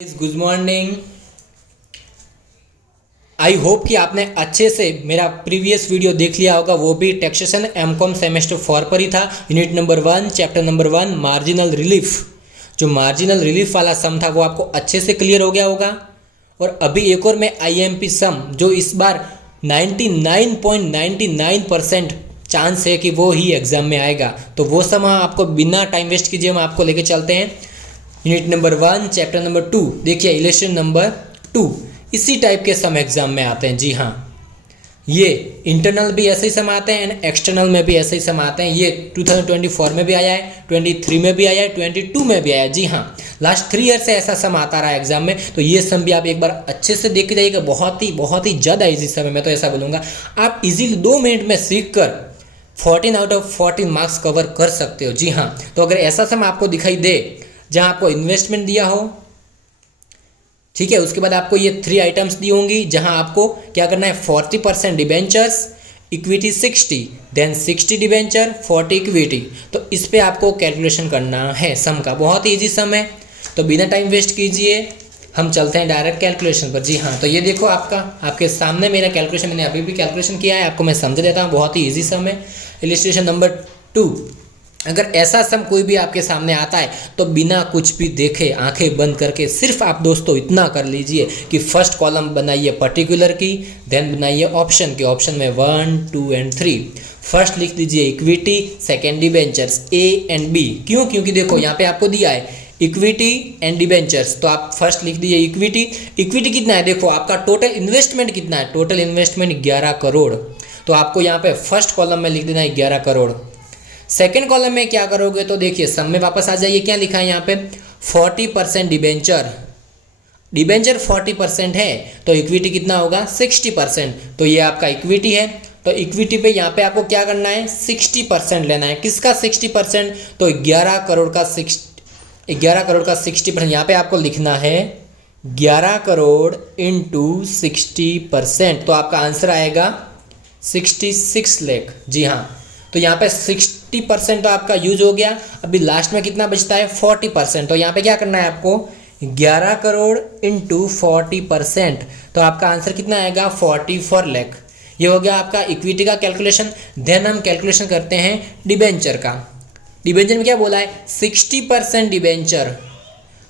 Good morning. I hope कि आपने अच्छे से मेरा प्रीवियस वीडियो देख लिया होगा, वो भी टैक्सेशन एमकॉम सेमेस्टर 4 पर ही था। Unit number 1 chapter number 1 marginal relief. जो मार्जिनल रिलीफ वाला सम था वो आपको अच्छे से क्लियर हो गया होगा। और अभी एक और मैं आईएमपी सम जो इस बार 99.99% चांस है कि वो ही एग्जाम में आएगा, तो वो सम आपको बिना टाइम वेस्ट कीजिए हम आपको लेके चलते हैं। यूनिट नंबर 1 चैप्टर नंबर 2 देखिए, इलेक्शन नंबर 2 इसी टाइप के सम एग्जाम में आते हैं। जी हाँ, ये इंटरनल भी ऐसे ही सम आते हैं एंड एक्सटर्नल में भी ऐसे ही सम आते हैं। ये 2024 में भी आया है, 23 में भी आया है, 22 में भी आया है। जी हाँ, लास्ट 3 ईयर से ऐसा सम आता रहा है एग्जाम में, तो ये सम भी आप एक बार अच्छे से देख के जाइएगा। बहुत ही ज़्यादा ईजी सम है, मैं तो ऐसा बोलूँगा। आप इजीली 2 मिनट में सीख कर 14 आउट ऑफ 14 मार्क्स कवर कर सकते हो। जी हाँ, तो अगर ऐसा सम आपको दिखाई दे जहाँ आपको इन्वेस्टमेंट दिया हो, ठीक है, उसके बाद आपको ये 3 आइटम्स दी होंगी जहां आपको क्या करना है, 40% debentures, equity 60, then 60 debenture 40 equity. तो इस पे आपको कैलकुलेशन करना है सम का। बहुत ही ईजी सम है, तो बिना टाइम वेस्ट कीजिए हम चलते हैं डायरेक्ट कैलकुलेशन पर। जी हाँ, तो ये देखो आपके सामने मेरा कैलकुलेशन, मैंने अभी भी कैलकुलेशन किया है, आपको मैं समझ देता हूँ। बहुत ही ईजी सम है। इलिस्ट्रेशन नंबर 2, अगर ऐसा सम कोई भी आपके सामने आता है तो बिना कुछ भी देखे आंखें बंद करके सिर्फ आप दोस्तों इतना कर लीजिए कि फर्स्ट कॉलम बनाइए पर्टिकुलर की, देन बनाइए ऑप्शन की। ऑप्शन में 1, 2 एंड 3। फर्स्ट लिख दीजिए equity, second debentures A and B. क्यों? क्योंकि देखो यहाँ पे आपको दिया है इक्विटी एंड डिबेंचर्स, तो आप फर्स्ट लिख दीजिए इक्विटी। इक्विटी कितना है, देखो आपका टोटल इन्वेस्टमेंट कितना है, टोटल इन्वेस्टमेंट 11 करोड़। तो आपको यहाँ पे फर्स्ट कॉलम में लिख देना है 11 करोड़। सेकेंड कॉलम में क्या करोगे, तो देखिए सम में वापस आ जाइए। क्या लिखा है यहाँ पे, 40% डिबेंचर। डिबेंचर 40% है तो इक्विटी कितना होगा, 60%। तो ये आपका इक्विटी है, तो इक्विटी पे यहाँ पे आपको क्या करना है, 60% लेना है। किसका 60%, तो 11 करोड़ का 60%। यहाँ पे आपको लिखना है 11 करोड़ इंटू 60%, तो आपका आंसर आएगा 66 लाख। जी हाँ, तो यहाँ पे 60% तो आपका यूज हो गया। अभी लास्ट में कितना बचता है, 40%। तो यहाँ पे क्या करना है आपको, 11 करोड़ इंटू 40%, तो आपका आंसर कितना आएगा, 44 लाख। ये हो गया आपका इक्विटी का कैलकुलेशन। देन हम कैलकुलेशन करते हैं डिबेंचर का। डिबेंचर में क्या बोला है, 60% डिबेंचर,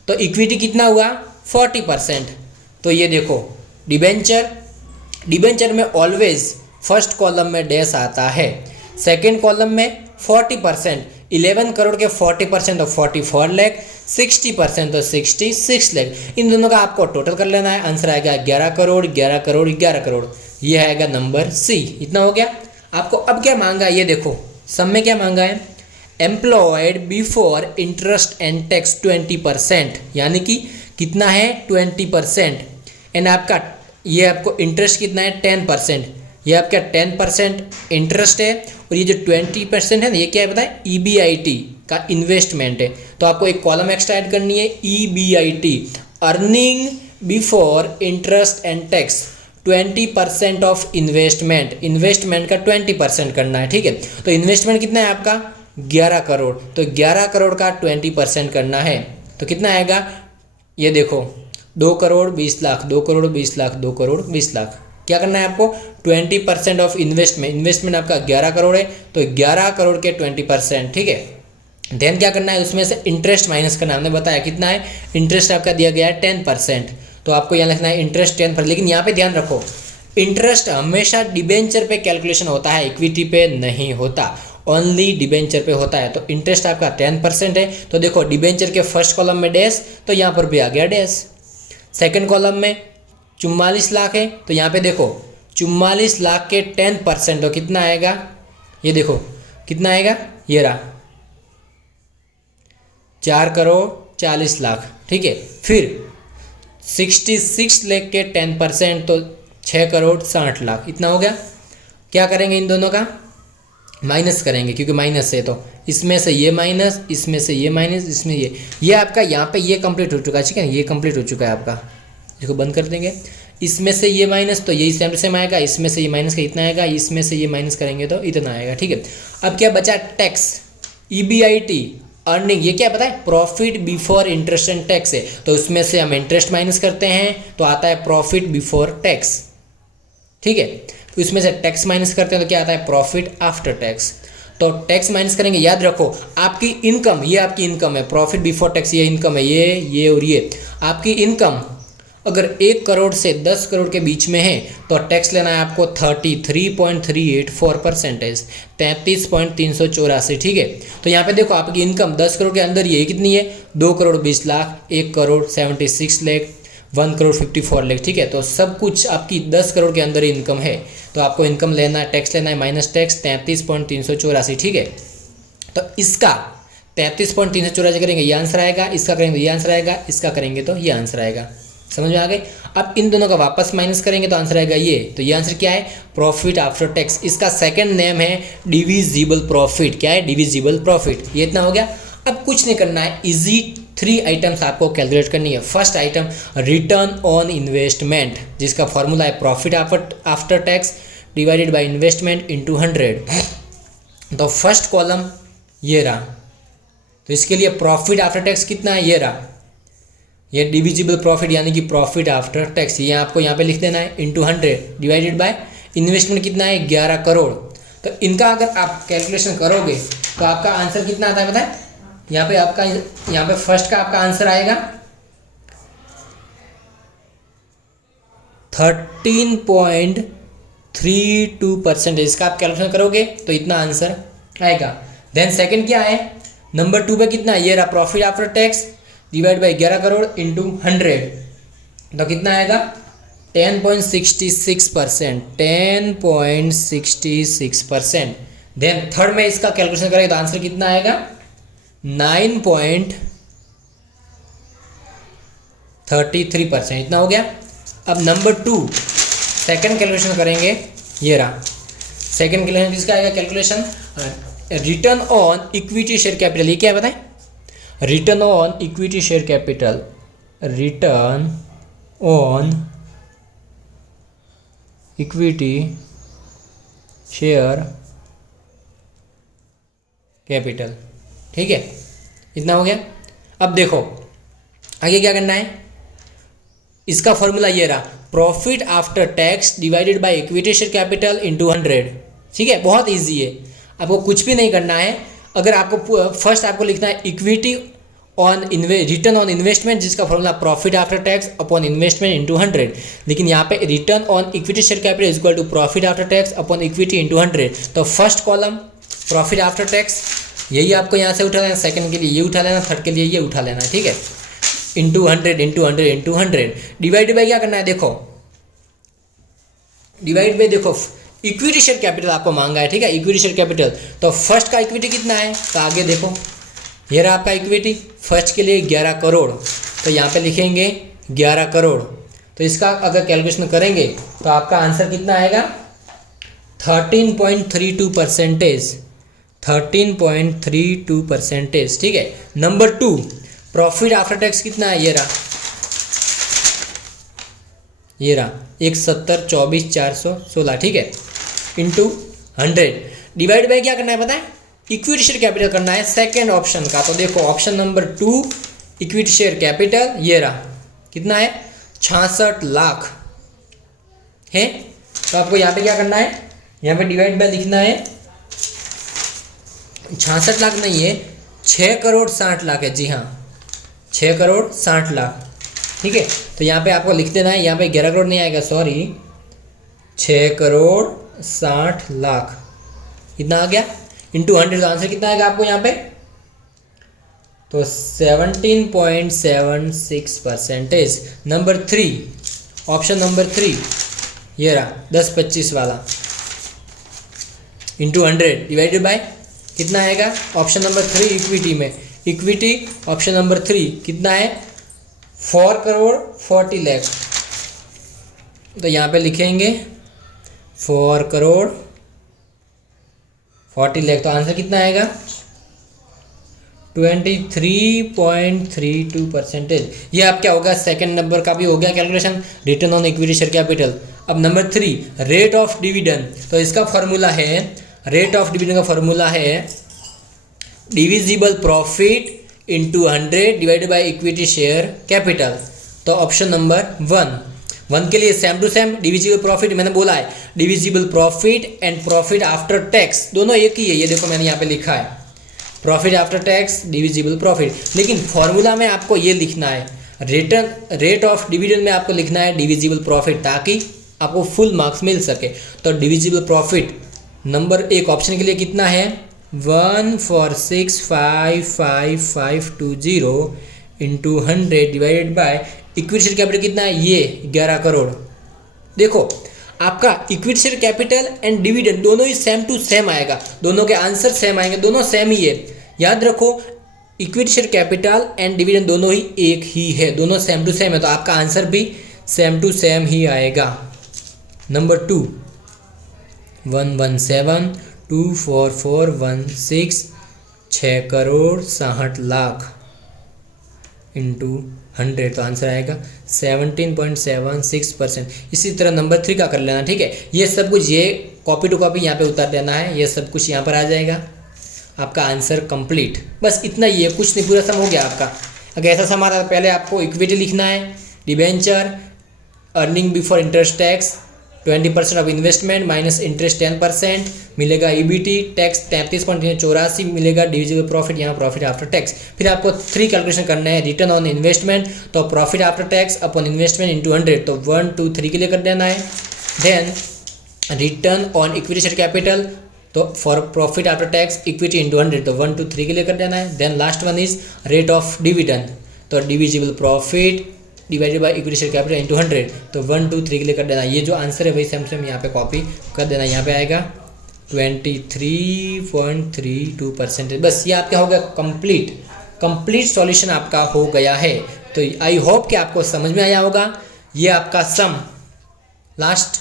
तो इक्विटी कितना हुआ, 40%। तो ये देखो डिबेंचर में ऑलवेज फर्स्ट कॉलम में डैश आता है, सेकेंड कॉलम में 40%, 11 करोड़ के 40% तो 44 लाख, 60% तो 66 लाख। इन दोनों का आपको टोटल कर लेना है, आंसर आएगा 11 करोड़ 11 करोड़ 11 करोड़। ये आएगा नंबर सी। इतना हो गया। आपको अब क्या मांगा है, ये देखो सम में क्या मांगा है, employed before interest and tax 20%, यानी कि कितना है, 20%। एंड आपका ये आपको इंटरेस्ट कितना है, 10%। ये आपका 10% इंटरेस्ट है, और ये जो 20% है ना, ये क्या है बताएं, EBIT का इन्वेस्टमेंट है। तो आपको एक कॉलम एक्स्ट्रा ऐड करनी है, EBIT, earning before interest and tax 20% of investment. Investment का 20% करना है, ठीक है। तो इन्वेस्टमेंट कितना है आपका, 11 करोड़, तो 11 करोड़ का 20% करना है, तो कितना आएगा, ये देखो 2 करोड़ 20 लाख, 2 करोड़ 20 लाख, 2 करोड़ 20 लाख। क्या करना है आपको, 20% ऑफ इन्वेस्टमेंट आपका 11 करोड़ है, तो 11 करोड़ के 20%, ठीक है। देन क्या करना है, उसमें से इंटरेस्ट माइनस करना। हमने बताया कितना है, इंटरेस्ट आपका दिया गया है 10%, तो आपको यहाँ लिखना है इंटरेस्ट 10%। लेकिन यहाँ पे ध्यान रखो, इंटरेस्ट हमेशा डिबेंचर पे कैलकुलेशन होता है, इक्विटी पे नहीं होता, ओनली डिबेंचर पे होता है। तो इंटरेस्ट आपका 10% है, तो देखो डिबेंचर के फर्स्ट कॉलम में डैश, तो यहाँ पर भी आ गया डैश। सेकेंड कॉलम में 44 लाख है, तो यहाँ पे देखो 44 लाख के 10%, तो कितना आएगा, ये देखो कितना आएगा, ये रहा 4 करोड़ 40 लाख, ठीक है। फिर 66 लाख के 10%, तो 6 करोड़ 60 लाख। इतना हो गया। क्या करेंगे, इन दोनों का माइनस करेंगे, क्योंकि माइनस है, तो इसमें से ये माइनस, इसमें से ये माइनस, इसमें ये आपका यहाँ पे ये कंप्लीट हो चुका है, ठीक है। ये कंप्लीट हो चुका है आपका, इसको बंद कर देंगे। इसमें से ये माइनस, तो यही सेम सेम आएगा। इसमें से ये माइनस का इतना आएगा, इसमें से ये माइनस करेंगे तो इतना आएगा, ठीक है। अब क्या बचा, टैक्स, EBIT, अर्निंग, ये क्या पता है, profit before interest and tax है, तो उसमें से हम इंटरेस्ट माइनस करते हैं तो आता है प्रॉफिट बिफोर टैक्स, ठीक है। तो इसमें से टैक्स माइनस करते हैं तो क्या आता है, प्रॉफिट आफ्टर टैक्स। तो टैक्स माइनस करेंगे, याद रखो आपकी इनकम, ये आपकी इनकम है, प्रॉफिट बिफोर टैक्स ये इनकम है, ये और ये आपकी इनकम अगर 1 करोड़ से 10 करोड़ के बीच में है तो टैक्स लेना है आपको 33.384%, 33.384, ठीक है। तो यहाँ पे देखो आपकी इनकम 10 करोड़ के अंदर ये कितनी है, 2 करोड़ 20 लाख, 1 करोड़ 76 लाख, 1 करोड़ 54 लाख, ठीक है। तो सब कुछ आपकी 10 करोड़ के अंदर इनकम है, तो आपको इनकम लेना है, टैक्स लेना है माइनस टैक्स 33.384, ठीक है। तो इसका 33.384 करेंगे ये आंसर आएगा, इसका करेंगे तो ये आंसर आएगा, इसका करेंगे तो ये आंसर आएगा, समझ में आ गए। अब इन दोनों का वापस माइनस करेंगे तो आंसर आएगा ये, तो ये आंसर क्या है, प्रॉफिट आफ्टर टैक्स। इसका सेकंड नेम है डिविजिबल प्रॉफिट, क्या है, डिविजिबल प्रॉफिट। ये इतना हो गया। अब कुछ नहीं करना है, इजी 3 आइटम्स आपको कैलकुलेट करनी है। First item return on investment, जिसका फॉर्मूला है profit after tax divided by investment into 100। तो फर्स्ट कॉलम ये रहा, तो इसके लिए प्रॉफिट आफ्टर टैक्स कितना है, ये रहा, ये डिविजिबल प्रॉफिट यानी कि प्रॉफिट आफ्टर टैक्स, ये आपको यहाँ पे लिख देना है इंटू 100 डिवाइडेड बाय इन्वेस्टमेंट कितना है, 11 करोड़। तो इनका अगर आप कैलकुलेशन करोगे तो आपका आंसर कितना आता है पता है, यहाँ पे फर्स्ट का आपका आंसर आएगा 13.32%। इसका आप कैलकुलेशन करोगे तो इतना आंसर आएगा। देन सेकंड क्या है, नंबर 2 पे कितना, ये रहा profit after tax divide by 11 crore into 100, तो कितना आएगा 10.66%, 10.66%। देन थर्ड में इसका कैलकुलेशन करेंगे तो आंसर कितना आएगा 9.33%, इतना हो गया। अब नंबर 2 सेकंड कैलकुलेशन करेंगे, ये रहा सेकंड कैलकुलेशन, किसका आएगा calculation, return on equity share capital. ये क्या है बताएं, return on equity share capital, return on equity share capital, ठीक है, इतना हो गया। अब देखो आगे क्या करना है, इसका फॉर्मूला ये रहा profit after tax divided by equity share capital into 100, ठीक है, बहुत इजी है, आपको कुछ भी नहीं करना है। अगर आपको फर्स्ट आपको लिखना है equity on return on investment, जिसका formula profit after tax upon investment into 100, लेकिन यहाँ पे return on equity share capital is equal to profit after tax upon equity into 100। तो first column profit after tax यही आपको यहाँ से उठा लेना, सेकंड के लिए ये उठा लेना, थर्ड के लिए ये उठा लेना, ठीक है, into 100 into 100 into 100 divide by क्या करना है, देखो डिवाइड बाई, देखो इक्विटी शेयर कैपिटल आपको मांगा है, ठीक है, इक्विटी शेयर कैपिटल। तो फर्स्ट का इक्विटी कितना है, तो आगे देखो ये रहा आपका इक्विटी, फर्स्ट के लिए 11 करोड़, तो यहाँ पे लिखेंगे 11 करोड़। तो इसका अगर कैलकुलेशन करेंगे तो आपका आंसर कितना आएगा 13.32%, 13.32%, ठीक है। नंबर 2 प्रॉफिट आफ्टर टैक्स कितना है, ये रहा 170 24 416, ठीक है, इंटू 100 डिवाइड बाई क्या करना है पता है, इक्विटी शेयर कैपिटल करना है सेकेंड ऑप्शन का। तो देखो option number 2 equity share capital ये रहा, कितना है 66 लाख है। तो आपको यहाँ पे क्या करना है, यहाँ पे डिवाइड बाय लिखना है, 66 लाख नहीं है 6 करोड़ 60 लाख है, जी हाँ 6 करोड़ 60 लाख, ठीक है। तो यहाँ पे आपको लिख देना है, यहाँ पे 11 करोड़ नहीं आएगा, सॉरी 6 करोड़ 60 लाख, इतना आ गया इंटू 100। आंसर कितना आएगा आपको यहाँ पे, तो 17.76%। नंबर 3 ऑप्शन नंबर 3 ये रहा 10-25 वाला, इंटू 100 डिवाइडेड बाय कितना आएगा, ऑप्शन नंबर 3 इक्विटी में, इक्विटी ऑप्शन नंबर 3 कितना है 4 करोड़ 40 लाख। तो यहाँ पे लिखेंगे 4 करोड़ 40 लाख, तो आंसर कितना आएगा 23.32%। ये आप क्या होगा, सेकंड नंबर का भी हो गया calculation, return on equity share capital. अब नंबर 3 रेट ऑफ डिविडेंड, तो इसका फॉर्मूला है, रेट ऑफ डिविडेंड का फॉर्मूला है divisible profit into 100 divided by equity share capital. तो ऑप्शन नंबर 1 के लिए same to same divisible profit मैंने बोला है, divisible profit and profit after tax दोनों एक ही है। ये देखो मैंने यहाँ पे लिखा है profit after tax divisible profit, लेकिन फॉर्मूला में आपको ये लिखना है रेट ऑफ डिविडेंड में आपको लिखना है डिविजिबल प्रॉफिट, ताकि आपको फुल मार्क्स मिल सके। तो डिविजिबल प्रॉफिट नंबर 1 ऑप्शन के लिए कितना है 1465520 into 100 divided by equity share capital कितना है ये 11 करोड़। देखो आपका equity share capital and dividend दोनों ही सेम टू सेम आएगा, दोनों के आंसर सेम आएंगे, दोनों सेम ही है। याद रखो equity share capital and dividend दोनों ही एक ही है, दोनों सेम टू सेम है, तो आपका आंसर भी सेम टू सेम ही आएगा। नंबर 2 1172441 6 करोड़ 60 लाख इंटू 100, तो आंसर आएगा 17.76%। इसी तरह नंबर 3 का कर लेना, ठीक है। ये सब कुछ ये कॉपी टू कॉपी यहाँ पे उतार देना है, ये सब कुछ यहाँ पर आ जाएगा, आपका आंसर कंप्लीट। बस इतना ही है, कुछ नहीं, पूरा सम हो गया आपका। अगर ऐसा सम आ रहा है पहले आपको इक्विटी लिखना है, debenture, earning before interest tax 20% of investment minus interest 10% मिलेगा, ईबीटी टैक्स 33.84 मिलेगा, डिविजिबल प्रॉफिट यहाँ प्रॉफिट आफ्टर टैक्स। फिर आपको 3 कैलकुलेशन करना है, रिटर्न ऑन इन्वेस्टमेंट तो profit after tax upon investment into 100, तो 1 2 3 के लिए कर देना है। Then return on equity share capital तो for profit after tax equity into 100, तो 1 2 3 के लिए कर देना है। Then last one is rate of dividend, तो divisible profit divided by equity share capital into 100, तो 1 2 3 के लिए कर देना। ये जो आंसर है वही सेम सेम यहाँ पे कॉपी कर देना, यहाँ पे आएगा 23.32%। बस ये आपका हो गया कंप्लीट सॉल्यूशन आपका हो गया है। तो आई होप कि आपको समझ में आया होगा। ये आपका सम लास्ट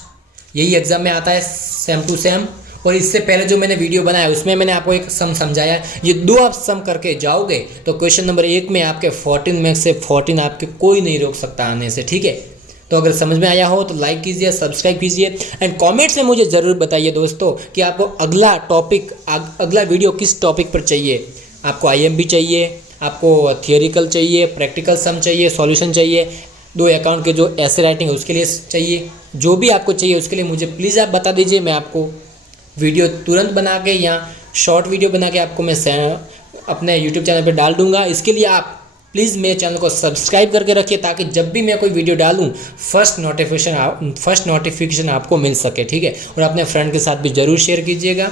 यही एग्जाम में आता है सेम टू सेम, और इससे पहले जो मैंने वीडियो बनाया उसमें मैंने आपको एक सम समझाया। ये 2 आप सम करके जाओगे तो क्वेश्चन नंबर 1 में आपके 14 में से 14 आपके कोई नहीं रोक सकता आने से, ठीक है। तो अगर समझ में आया हो तो लाइक कीजिए, सब्सक्राइब कीजिए एंड कमेंट्स में मुझे ज़रूर बताइए दोस्तों कि आपको अगला टॉपिक अगला वीडियो किस टॉपिक पर चाहिए। आपको IMP चाहिए, आपको थियोरिकल चाहिए, प्रैक्टिकल सम चाहिए, सॉल्यूशन चाहिए, 2 अकाउंट के जो ऐसे राइटिंग है उसके लिए चाहिए, जो भी आपको चाहिए उसके लिए मुझे प्लीज़ आप बता दीजिए। मैं आपको वीडियो तुरंत बना के या शॉर्ट वीडियो बना के आपको मैं अपने YouTube चैनल पे डाल दूंगा। इसके लिए आप प्लीज़ मेरे चैनल को सब्सक्राइब करके रखिए, ताकि जब भी मैं कोई वीडियो डालूं फर्स्ट नोटिफिकेशन आपको मिल सके, ठीक है। और अपने फ्रेंड के साथ भी ज़रूर शेयर कीजिएगा।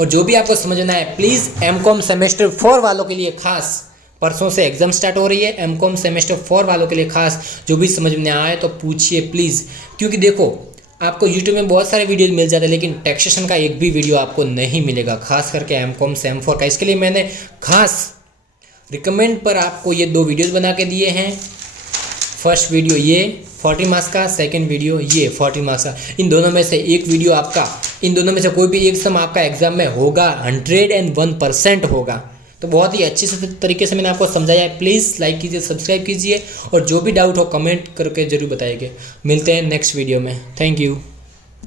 और जो भी आपको समझना है प्लीज़ MCOM सेमेस्टर 4 वालों के लिए खास, परसों से एग्ज़ाम स्टार्ट हो रही है, MCOM सेमेस्टर 4 वालों के लिए खास जो भी समझ में आए तो पूछिए प्लीज़। क्योंकि देखो आपको YouTube में बहुत सारे वीडियोज़ मिल जाते हैं, लेकिन टैक्सेशन का एक भी वीडियो आपको नहीं मिलेगा, खास करके MCOM सेम 4 का। इसके लिए मैंने खास रिकमेंड पर आपको ये 2 वीडियोज़ बना के दिए हैं। फर्स्ट वीडियो ये 40 मार्क्स का, सेकंड वीडियो ये 40 मार्क्स का। इन दोनों में से एक वीडियो आपका, इन दोनों में से कोई भी एक सम आपका एग्जाम में होगा, 101% होगा। तो बहुत ही अच्छे से तरीके से मैंने आपको समझाया है। प्लीज़ लाइक कीजिए, सब्सक्राइब कीजिए, और जो भी डाउट हो कमेंट करके ज़रूर बताइए। मिलते हैं नेक्स्ट वीडियो में। Thank you.